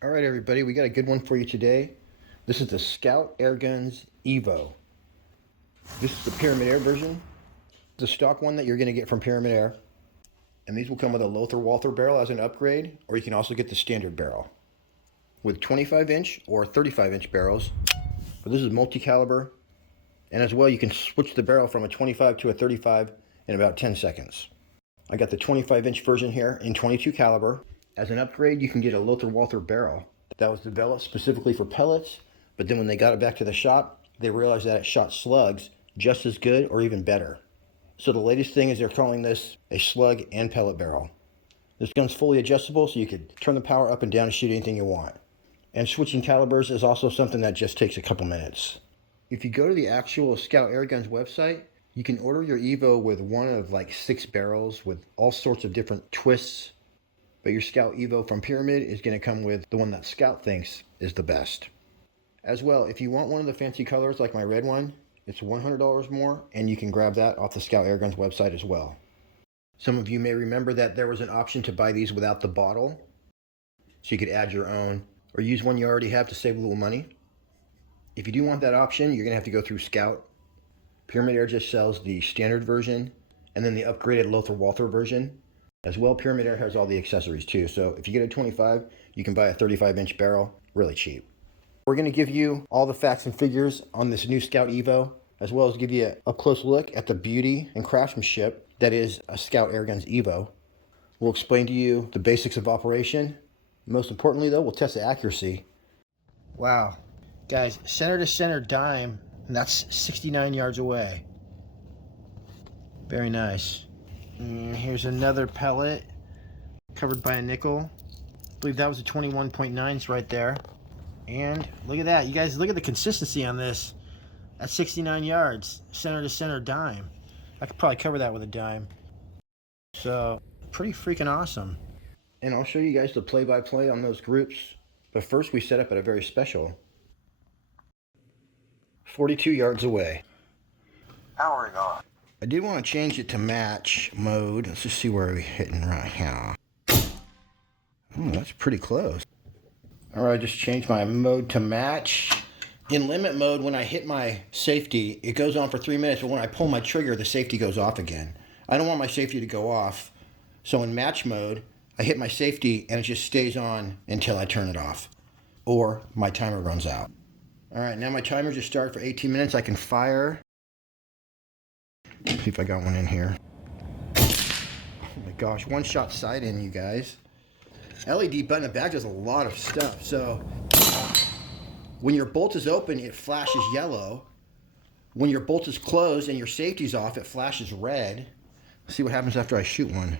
All right, everybody, we got a good one for you today. This is the SKOUT Airguns EVO. This is the Pyramid Air version. The stock one that you're going to get from Pyramid Air. And these will come with a Lothar Walther barrel as an upgrade, or you can also get the standard barrel with 25-inch or 35-inch barrels. But this is multi-caliber, and as well you can switch the barrel from a 25 to a 35 in about 10 seconds. I got the 25-inch version here in 22 caliber. As an upgrade, you can get a Lothar Walther barrel that was developed specifically for pellets, but then when they got it back to the shop, they realized that it shot slugs just as good or even better. So the latest thing is they're calling this a slug and pellet barrel. This gun's fully adjustable, so you could turn the power up and down to shoot anything you want. And switching calibers is also something that just takes a couple minutes. If you go to the actual SKOUT Airguns website, you can order your EVO with one of like 6 barrels with all sorts of different twists. But your SKOUT EVO from Pyramid is going to come with the one that SKOUT thinks is the best. As well, if you want one of the fancy colors like my red one, it's $100 more, and you can grab that off the SKOUT Airguns website as well. Some of you may remember that there was an option to buy these without the bottle, so you could add your own, or use one you already have to save a little money. If you do want that option, you're going to have to go through SKOUT. Pyramid Air just sells the standard version, and then the upgraded Lothar Walther version. As well, Pyramid Air has all the accessories too, so if you get a 25, you can buy a 35-inch barrel really cheap. We're going to give you all the facts and figures on this new SKOUT EVO, as well as give you a close look at the beauty and craftsmanship that is a SKOUT Airguns EVO. We'll explain to you the basics of operation. Most importantly though, we'll test the accuracy. Wow. Guys, center to center dime, and that's 69 yards away. Very nice. And here's another pellet covered by a nickel. I believe that was a 21.9s right there. And look at that. You guys, look at the consistency on this. That's 69 yards, center to center dime. I could probably cover that with a dime. So, pretty freaking awesome. And I'll show you guys the play-by-play on those groups. But first we set up at a very special 42 yards away. Powering on. I did want to change it to match mode. Let's just see where we're hitting right here. Oh, that's pretty close. Alright, I just changed my mode to match. In limit mode, when I hit my safety, it goes on for 3 minutes, but when I pull my trigger, the safety goes off again. I don't want my safety to go off. So in match mode, I hit my safety and it just stays on until I turn it off. Or my timer runs out. Alright, now my timer just started for 18 minutes. I can fire. Let's see if I got one in here. Oh my gosh, one shot sight in, you guys. LED button and back does a lot of stuff. So when your bolt is open, it flashes yellow. When your bolt is closed and your safety's off, it flashes red. Let's see what happens after I shoot one.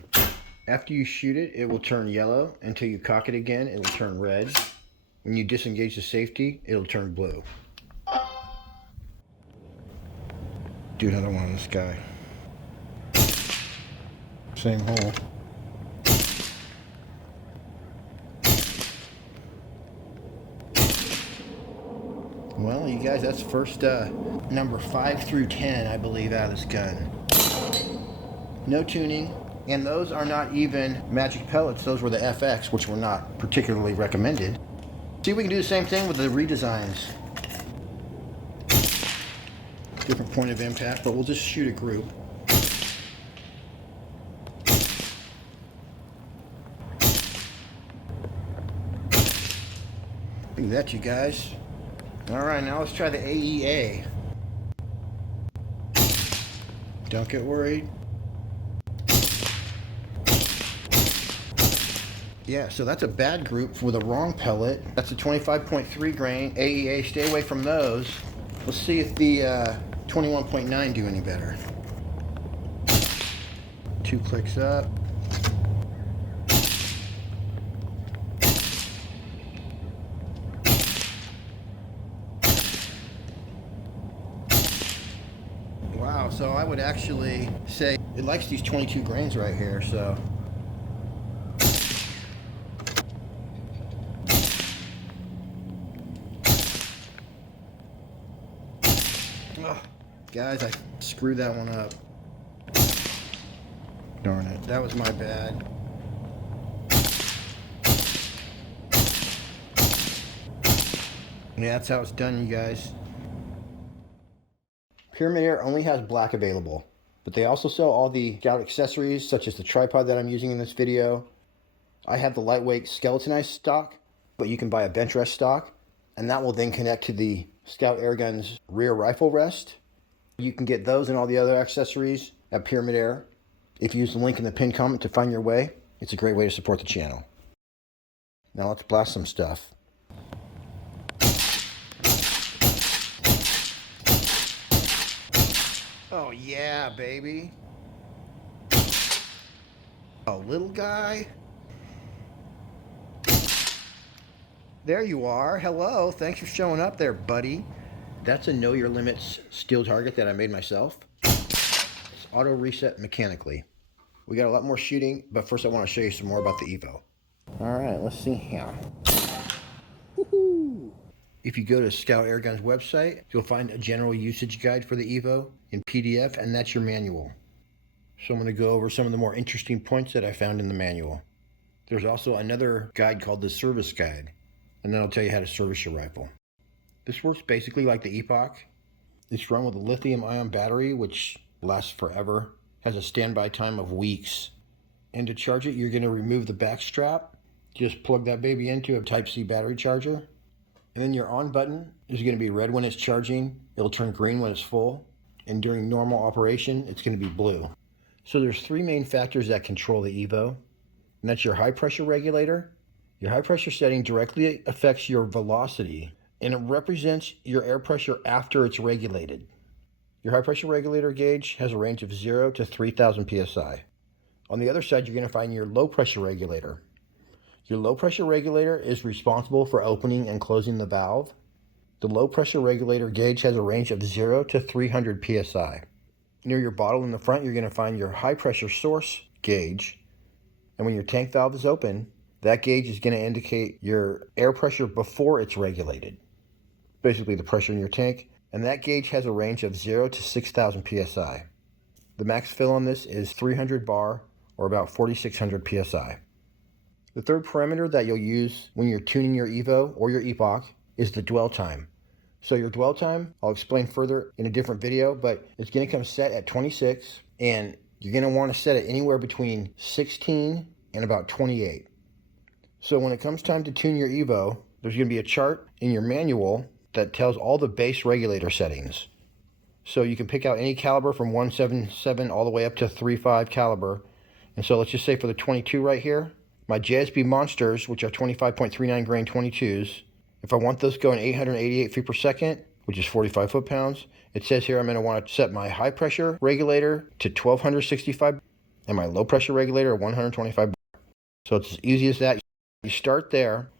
After you shoot it, it will turn yellow. Until you cock it again, it will turn red. When you disengage the safety, it'll turn blue. Do another one on this guy. Same hole. Well, you guys, that's first number 5 through 10, I believe, out of this gun. No tuning, and those are not even magic pellets. Those were the FX, which were not particularly recommended. See if we can do the same thing with the redesigns. Different point of impact, but we'll just shoot a group. Look at that, you guys. Alright, now let's try the AEA. Don't get worried. Yeah, so that's a bad group with a wrong pellet. That's a 25.3 grain AEA. Stay away from those. Let's see if the 21.9 do any better. 2 clicks up. Wow, so I would actually say it likes these 22 grains right here, so. Oh, guys, I screwed that one up. Darn it, that was my bad. Yeah, that's how it's done, you guys. Pyramid Air only has black available, but they also sell all the Scout accessories, such as the tripod that I'm using in this video. I have the lightweight skeletonized stock, but you can buy a Benchrest stock, and that will then connect to the SKOUT Airgun's rear rifle rest. You can get those and all the other accessories at Pyramid Air. If you use the link in the pinned comment to find your way, it's a great way to support the channel. Now let's blast some stuff. Oh yeah, baby. Oh, little guy. There you are. Hello. Thanks for showing up there, buddy. That's a Know Your Limits steel target that I made myself. It's auto reset mechanically. We got a lot more shooting, but first I want to show you some more about the Evo. All right, let's see here. Woohoo! If you go to SKOUT Airgun's website, you'll find a general usage guide for the Evo in PDF, and that's your manual. So I'm going to go over some of the more interesting points that I found in the manual. There's also another guide called the service guide, and then I'll tell you how to service your rifle. This works basically like the Epoch. It's run with a lithium-ion battery, which lasts forever, has a standby time of weeks. And to charge it, you're going to remove the back strap. Just plug that baby into a Type-C battery charger. And then your on button is going to be red when it's charging. It'll turn green when it's full. And during normal operation, it's going to be blue. So there's three main factors that control the Evo. And that's your high pressure regulator. Your high pressure setting directly affects your velocity, and it represents your air pressure after it's regulated. Your high pressure regulator gauge has a range of 0 to 3,000 psi. On the other side, you're going to find your low pressure regulator. Your low pressure regulator is responsible for opening and closing the valve. The low pressure regulator gauge has a range of 0 to 300 psi. Near your bottle in the front, you're going to find your high pressure source gauge. And when your tank valve is open, that gauge is going to indicate your air pressure before it's regulated. Basically the pressure in your tank. And that gauge has a range of 0 to 6,000 psi. The max fill on this is 300 bar, or about 4,600 psi. The third parameter that you'll use when you're tuning your Evo or your Epoch is the dwell time. So your dwell time, I'll explain further in a different video, but it's going to come set at 26, and you're going to want to set it anywhere between 16 and about 28. So when it comes time to tune your Evo, there's going to be a chart in your manual that tells all the base regulator settings. So you can pick out any caliber from 177 all the way up to 3.5 caliber. And so let's just say for the 22 right here, my JSB Monsters, which are 25.39 grain 22s, if I want those going 888 feet per second, which is 45 foot-pounds, it says here I'm going to want to set my high pressure regulator to 1265 and my low pressure regulator at 125. So it's as easy as that. You start there,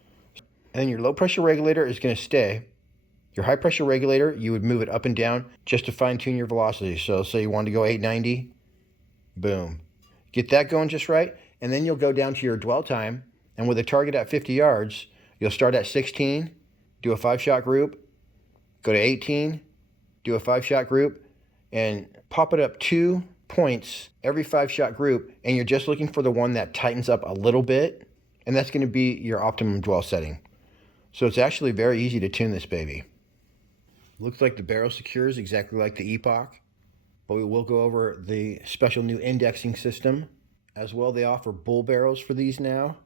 and then your low pressure regulator is going to stay. Your high pressure regulator, you would move it up and down just to fine tune your velocity. So say you wanted to go 890, boom. Get that going just right, and then you'll go down to your dwell time, and with a target at 50 yards, you'll start at 16, do a 5-shot group, go to 18, do a 5-shot group, and pop it up 2 points every 5-shot group, and you're just looking for the one that tightens up a little bit. And that's going to be your optimum dwell setting. So it's actually very easy to tune this baby. Looks like the barrel secures exactly like the Epoch, but we will go over the special new indexing system. As well, they offer bull barrels for these now.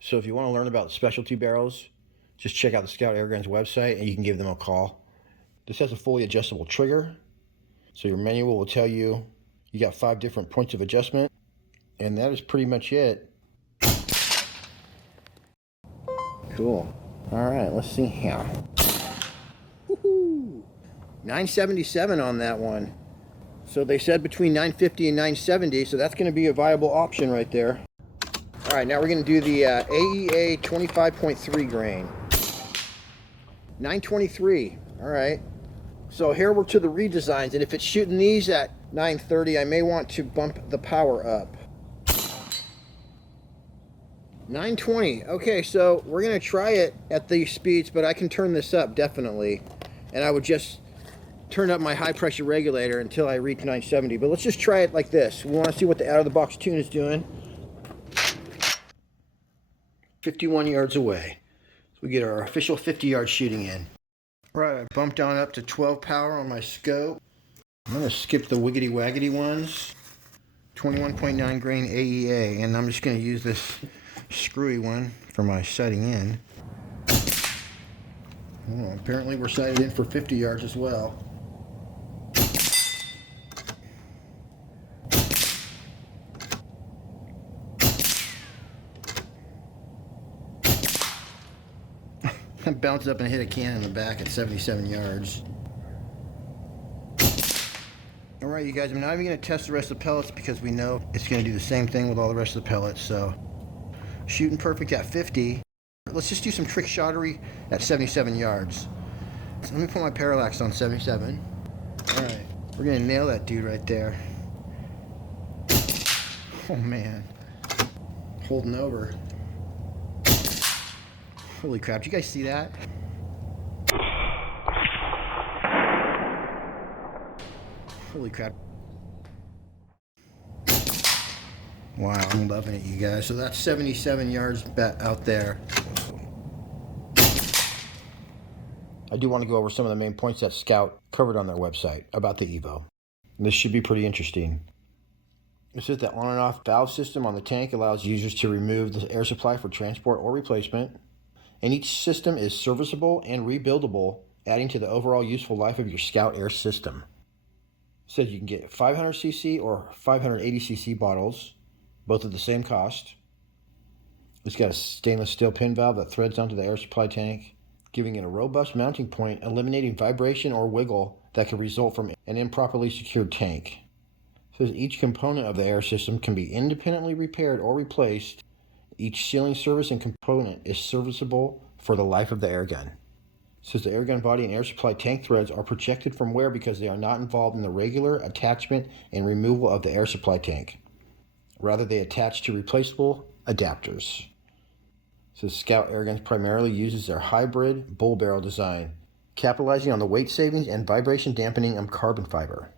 So if you want to learn about specialty barrels, just check out the SKOUT Airguns website and you can give them a call. This has a fully adjustable trigger. So your manual will tell you you got 5 different points of adjustment. And that is pretty much it. Cool. All right, let's see here. Woohoo! 977 on that one. So they said between 950 and 970, so that's going to be a viable option right there. All right, now we're going to do the AEA 25.3 grain. 923. All right. So here we're to the redesigns, and if it's shooting these at 930, I may want to bump the power up. 920. Okay, so we're going to try it at these speeds, but I can turn this up definitely. And I would just turn up my high pressure regulator until I reach 970. But let's just try it like this. We want to see what the out of the box tune is doing. 51 yards away. So we get our official 50-yard shooting in. Right, I bumped on up to 12 power on my scope. I'm going to skip the wiggity waggity ones. 21.9 grain AEA, and I'm just going to use this screwy one for my sighting in. Oh, apparently we're sighted in for 50 yards as well. I bounced up and hit a can in the back at 77 yards. Alright, you guys, I'm not even going to test the rest of the pellets because we know it's going to do the same thing with all the rest of the pellets. So, shooting perfect at 50. Let's just do some trick shottery at 77 yards. So let me put my parallax on 77. Alright, we're going to nail that dude right there. Oh man. Holding over. Holy crap, did you guys see that? Holy crap. Wow, I'm loving it, you guys. So that's 77 yards out there. I do want to go over some of the main points that Scout covered on their website about the Evo. And this should be pretty interesting. It says the on and off valve system on the tank allows users to remove the air supply for transport or replacement. And each system is serviceable and rebuildable, adding to the overall useful life of your Scout Air system. It says you can get 500cc or 580cc bottles, both at the same cost. It's got a stainless steel pin valve that threads onto the air supply tank, giving it a robust mounting point, eliminating vibration or wiggle that could result from an improperly secured tank. It says each component of the air system can be independently repaired or replaced. Each sealing service and component is serviceable for the life of the airgun. Says the airgun body and air supply tank threads are protected from wear because they are not involved in the regular attachment and removal of the air supply tank. Rather, they attach to replaceable adapters. Says Scout Airguns primarily uses their hybrid bull barrel design, capitalizing on the weight savings and vibration dampening of carbon fiber.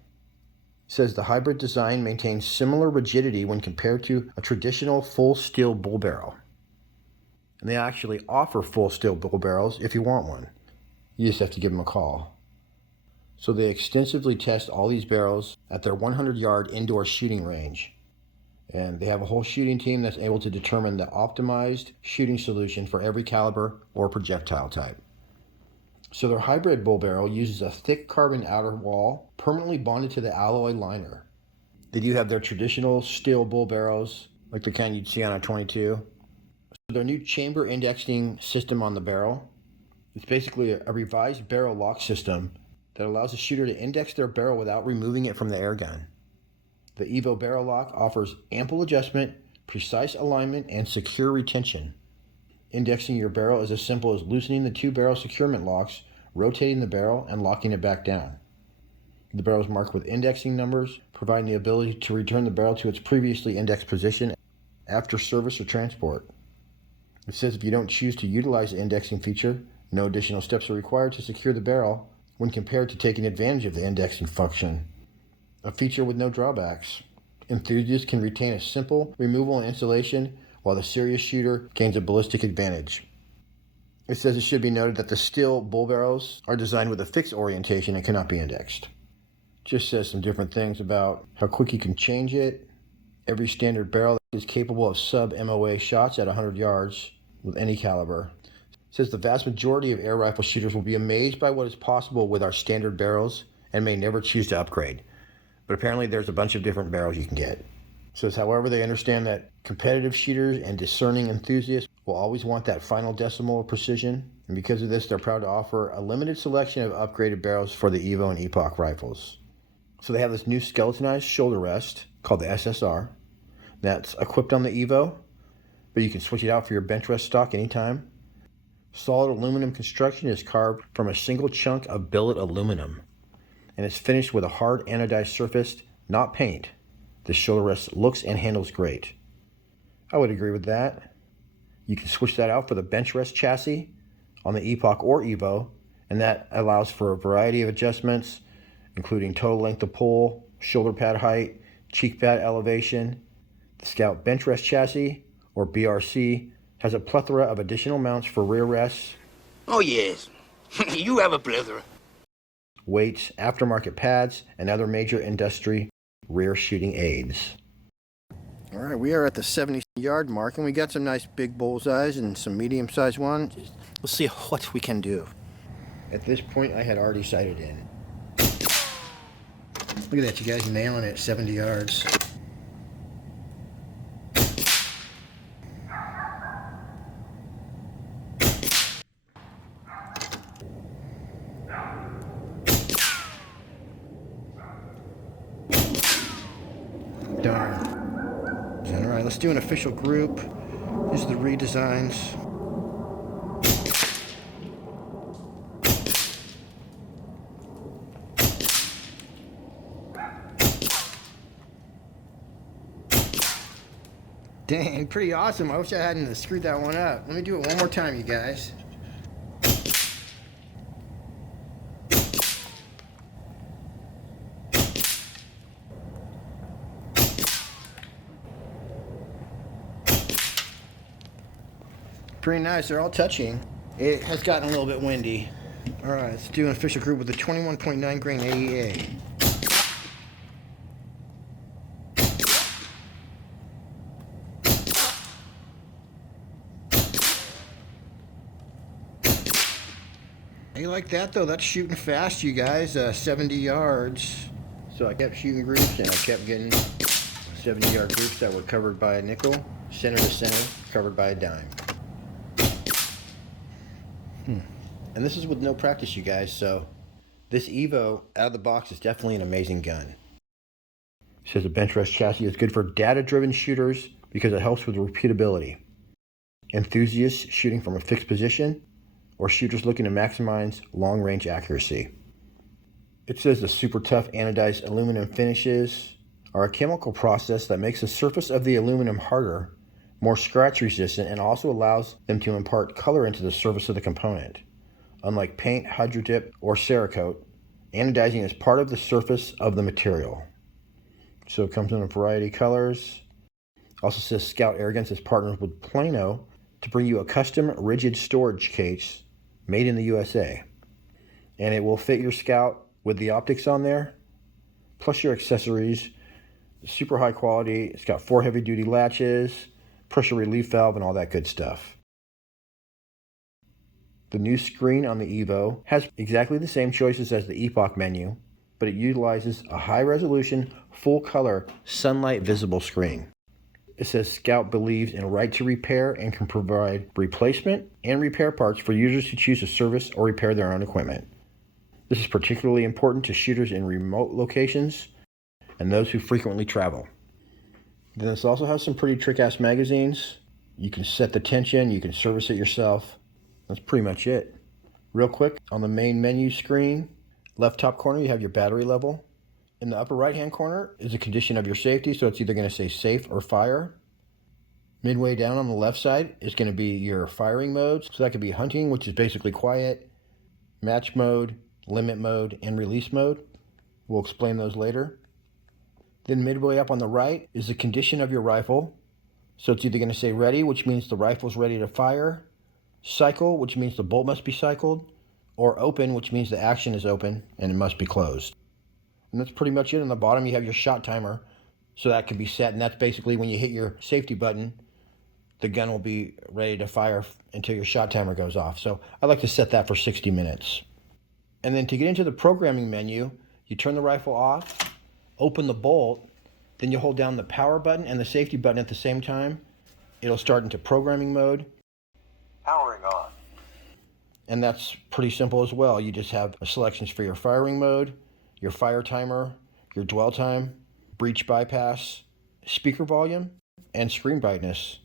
Says the hybrid design maintains similar rigidity when compared to a traditional full steel bull barrel. And they actually offer full steel bull barrels if you want one. You just have to give them a call. So they extensively test all these barrels at their 100-yard indoor shooting range. And they have a whole shooting team that's able to determine the optimized shooting solution for every caliber or projectile type. So their hybrid bull barrel uses a thick carbon outer wall permanently bonded to the alloy liner. They do have their traditional steel bull barrels, like the kind you'd see on a 22. So their new chamber indexing system on the barrel, it's basically a revised barrel lock system that allows the shooter to index their barrel without removing it from the airgun. The Evo barrel lock offers ample adjustment, precise alignment, and secure retention. Indexing your barrel is as simple as loosening the two barrel securement locks, rotating the barrel, and locking it back down. The barrel is marked with indexing numbers, providing the ability to return the barrel to its previously indexed position after service or transport. It says if you don't choose to utilize the indexing feature, no additional steps are required to secure the barrel when compared to taking advantage of the indexing function. A feature with no drawbacks. Enthusiasts can retain a simple removal and installation, while the serious shooter gains a ballistic advantage. It says it should be noted that the steel bull barrels are designed with a fixed orientation and cannot be indexed. Just says some different things about how quick you can change it. Every standard barrel is capable of sub-MOA shots at 100 yards with any caliber. It says the vast majority of air rifle shooters will be amazed by what is possible with our standard barrels and may never choose to upgrade. But apparently there's a bunch of different barrels you can get. It says, however, they understand that competitive shooters and discerning enthusiasts will always want that final decimal of precision. And because of this, they're proud to offer a limited selection of upgraded barrels for the EVO and Epoch rifles. So they have this new skeletonized shoulder rest called the SSR that's equipped on the EVO, but you can switch it out for your Benchrest stock anytime. Solid aluminum construction is carved from a single chunk of billet aluminum, and it's finished with a hard anodized surface, not paint. The shoulder rest looks and handles great. I would agree with that. You can switch that out for the Benchrest chassis on the Epoch or EVO, and that allows for a variety of adjustments, including total length of pull, shoulder pad height, cheek pad elevation. The Scout Benchrest chassis, or BRC, Has a plethora of additional mounts for rear rests. Oh, yes. You have a plethora. Weights, aftermarket pads, and other major industry rear shooting aids. All right, we are at the 70-yard mark, and we got some nice big bullseyes and some medium-sized ones. Let's see what we can do. At this point, I had already sighted in. Look at that, you guys nailing it, 70 yards. Darn. All right, let's do an official group. These are the redesigns. Dang, pretty awesome. I wish I hadn't screwed that one up. Let me do it one more time, you guys. Pretty nice. They're all touching. It has gotten a little bit windy. All right, let's do an official group with a 21.9 grain AEA. Hey, like that though, that's shooting fast, you guys. 70 yards. So I kept shooting groups and I kept getting 70-yard groups that were covered by a nickel, center to center, covered by a dime. And this is with no practice, you guys, so this Evo out of the box is definitely an amazing gun. It says the Benchrest chassis is good for data-driven shooters because it helps with repeatability. Enthusiasts shooting from a fixed position, or shooters looking to maximize long-range accuracy. It says the super tough anodized aluminum finishes are a chemical process that makes the surface of the aluminum harder, more scratch resistant, and also allows them to impart color into the surface of the component. Unlike paint, hydrodip, or Cerakote, anodizing is part of the surface of the material. So it comes in a variety of colors. Also says SKOUT Airguns has partnered with Plano to bring you a custom rigid storage case made in the USA. And it will fit your Scout with the optics on there, plus your accessories. Super high quality. It's got 4 heavy duty latches, pressure relief valve, and all that good stuff. The new screen on the Evo has exactly the same choices as the Epoch menu, but it utilizes a high resolution, full color, sunlight visible screen. It says SKOUT believes in right to repair and can provide replacement and repair parts for users who choose to service or repair their own equipment. This is particularly important to shooters in remote locations and those who frequently travel. Then this also has some pretty trick-ass magazines. You can set the tension, you can service it yourself. That's pretty much it. Real quick, on the main menu screen, left top corner you have your battery level. In the upper right hand corner is the condition of your safety, so it's either going to say safe or fire. Midway down on the left side is going to be your firing modes. So that could be hunting, which is basically quiet, match mode, limit mode, and release mode. We'll explain those later. Then midway up on the right is the condition of your rifle. So it's either going to say ready, which means the rifle's ready to fire, cycle, which means the bolt must be cycled, or open, which means the action is open and it must be closed. And that's pretty much it. On the bottom you have your shot timer, so that can be set, and that's basically when you hit your safety button, the gun will be ready to fire until your shot timer goes off. So I like to set that for 60 minutes. And then to get into the programming menu, you turn the rifle off, open the bolt, then you hold down the power button and the safety button at the same time. It'll start into programming mode. Powering on. And that's pretty simple as well. You just have selections for your firing mode, your fire timer, your dwell time, breech bypass, speaker volume, and screen brightness.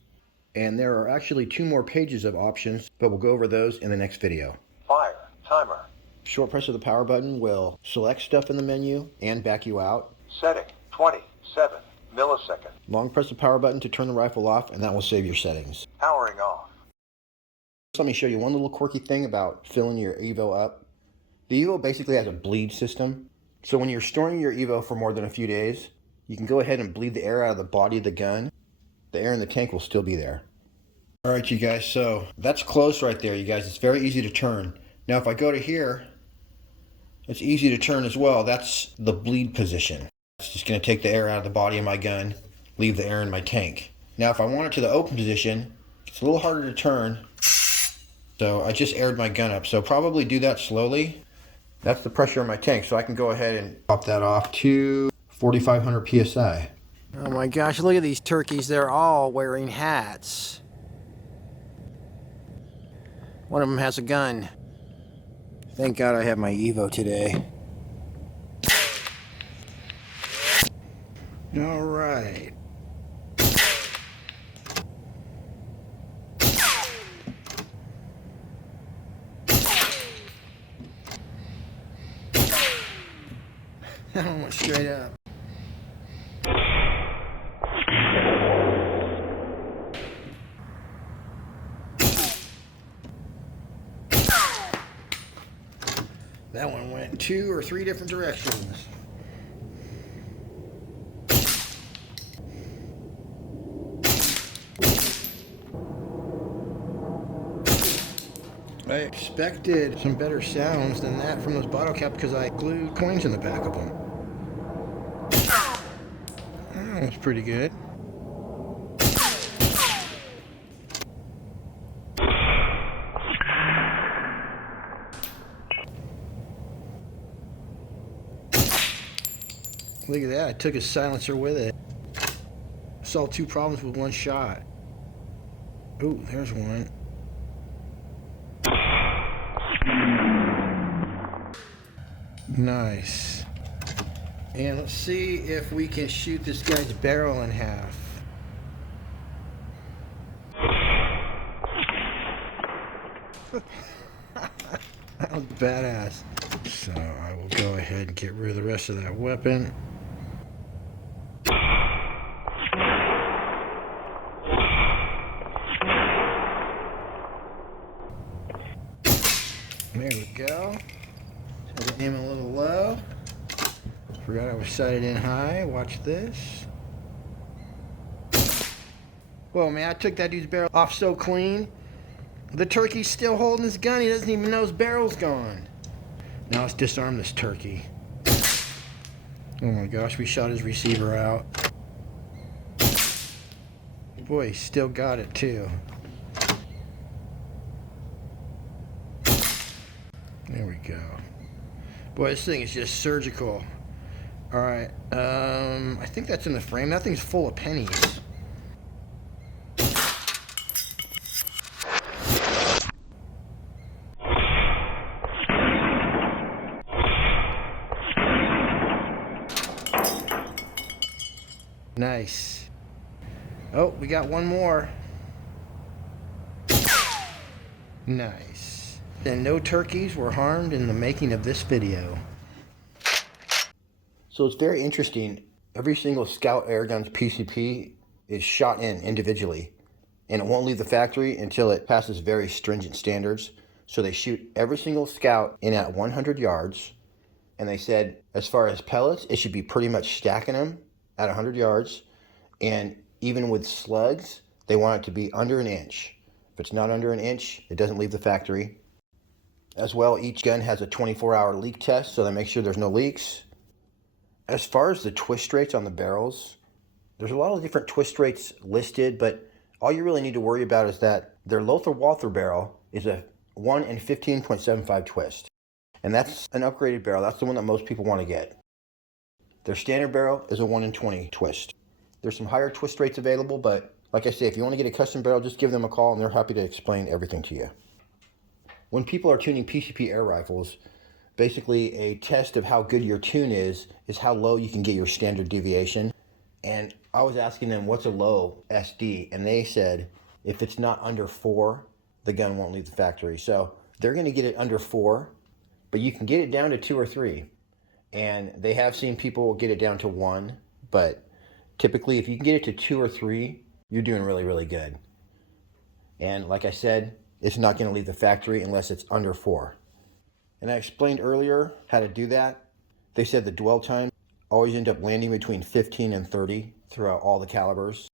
And there are actually 2 more pages of options, but we'll go over those in the next video. Fire. Timer. Short press of the power button will select stuff in the menu and back you out. Setting. 27 milliseconds. Long press the power button to turn the rifle off, and that will save your settings. Powering off. Let me show you one little quirky thing about filling your Evo up. The Evo basically has a bleed system. So when you're storing your Evo for more than a few days, you can go ahead and bleed the air out of the body of the gun. The air in the tank will still be there. All right, you guys, so that's close right there, you guys. It's very easy to turn. Now, if I go to here, it's easy to turn as well. That's the bleed position. It's just going to take the air out of the body of my gun, leave the air in my tank. Now, if I want it to the open position, it's a little harder to turn. So I just aired my gun up. So probably do that slowly. That's the pressure in my tank. So I can go ahead and pop that off to 4,500 PSI. Oh my gosh, look at these turkeys. They're all wearing hats. One of them has a gun. Thank God I have my Evo today. All right. That one went straight up. That one went 2 or 3 different directions. I expected some better sounds than that from those bottle caps because I glued coins in the back of them. That was pretty good. Look at that, I took a silencer with it. Solved 2 problems with 1 shot. Ooh, there's one. Nice. And let's see if we can shoot this guy's barrel in half. That was badass. So I will go ahead and get rid of the rest of that weapon. There we go. Had to aim a little low. Forgot I was sighted in high. Watch this. Whoa, man, I took that dude's barrel off so clean. The turkey's still holding his gun. He doesn't even know his barrel's gone. Now let's disarm this turkey. Oh my gosh, we shot his receiver out. Boy, he still got it too. There we go. Boy, this thing is just surgical. Alright, I think that's in the frame. That thing's full of pennies. Nice. Oh, we got one more. Nice. And no turkeys were harmed in the making of this video. So it's very interesting. Every single SKOUT Airguns PCP is shot in individually, and it won't leave the factory until it passes very stringent standards. So they shoot every single SKOUT in at 100 yards, and they said as far as pellets, it should be pretty much stacking them at 100 yards, and even with slugs, they want it to be under an inch. If it's not under an inch, it doesn't leave the factory. As well, each gun has a 24-hour leak test, so they make sure there's no leaks. As far as the twist rates on the barrels, there's a lot of different twist rates listed, but all you really need to worry about is that their Lothar Walther barrel is a 1 in 15.75 twist. And that's an upgraded barrel. That's the one that most people want to get. Their standard barrel is a 1 in 20 twist. There's some higher twist rates available, but like I say, if you want to get a custom barrel, just give them a call and they're happy to explain everything to you. When people are tuning PCP air rifles, basically a test of how good your tune is how low you can get your standard deviation. And I was asking them what's a low SD, and they said if it's not under 4, the gun won't leave the factory. So they're going to get it under 4, but you can get it down to 2 or 3. And they have seen people get it down to 1, but typically if you can get it to 2 or 3, you're doing really, really good. And like I said, it's not going to leave the factory unless it's under 4. And I explained earlier how to do that. They said the dwell time always end up landing between 15 and 30 throughout all the calibers.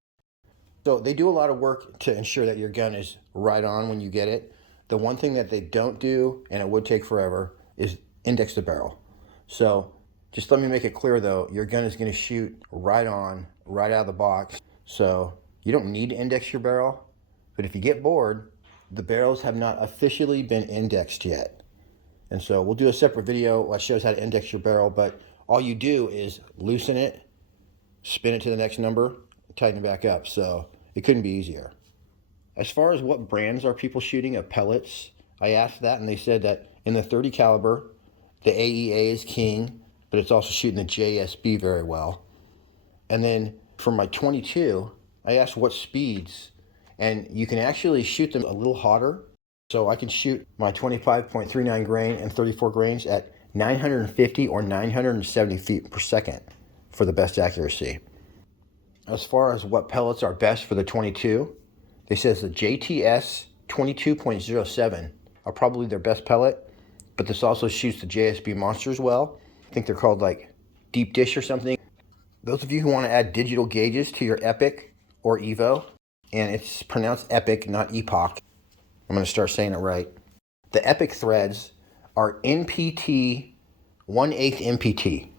So they do a lot of work to ensure that your gun is right on when you get it. The one thing that they don't do, and it would take forever, is index the barrel. So just let me make it clear though, your gun is going to shoot right on, right out of the box. So you don't need to index your barrel, but if you get bored, the barrels have not officially been indexed yet. And so we'll do a separate video that shows how to index your barrel, but all you do is loosen it, spin it to the next number, tighten it back up. So it couldn't be easier. As far as what brands are people shooting of pellets, I asked that and they said that in the 30 caliber, the AEA is king, but it's also shooting the JSB very well. And then for my 22, I asked what speeds, and you can actually shoot them a little hotter. So I can shoot my 25.39 grain and 34 grains at 950 or 970 feet per second for the best accuracy. As far as what pellets are best for the 22, they says the JTS 22.07 are probably their best pellet, but this also shoots the JSB monsters well. I think they're called like deep dish or something. Those of you who want to add digital gauges to your Epic or Evo, and it's pronounced Epic, not Epoch. I'm going to start saying it right. The Epic threads are NPT 1/8 NPT,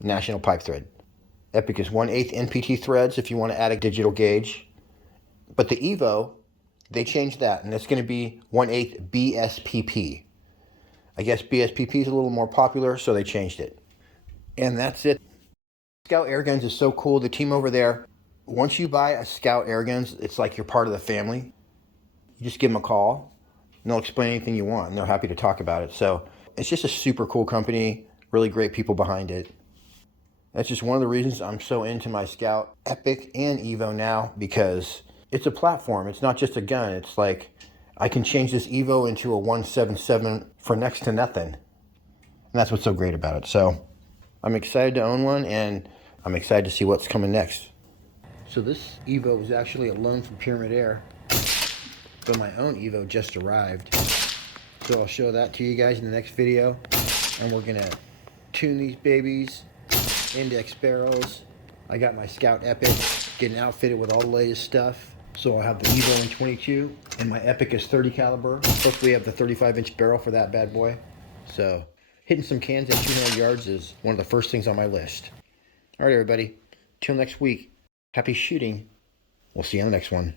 National Pipe Thread. Epic is 1/8 NPT threads if you want to add a digital gauge. But the Evo, they changed that, and it's going to be 1/8 BSPP. I guess BSPP is a little more popular, so they changed it. And that's it. SKOUT Airguns is so cool. The team over there, once you buy a SKOUT Airguns, it's like you're part of the family. You just give them a call, and they'll explain anything you want, and they're happy to talk about it. So it's just a super cool company, really great people behind it. That's just one of the reasons I'm so into my SKOUT Epic and Evo now, because it's a platform. It's not just a gun. It's like I can change this Evo into a 177 for next to nothing. And that's what's so great about it. So I'm excited to own one, and I'm excited to see what's coming next. So this Evo was actually a loan from Pyramid Air, but my own Evo just arrived. So I'll show that to you guys in the next video. And we're gonna tune these babies, index barrels. I got my SKOUT Epic, getting outfitted with all the latest stuff. So I'll have the Evo in 22, and my Epic is 30 caliber. Plus we have the 35-inch barrel for that bad boy. So hitting some cans at 200 yards is one of the first things on my list. All right, everybody. Till next week. Happy shooting. We'll see you on the next one.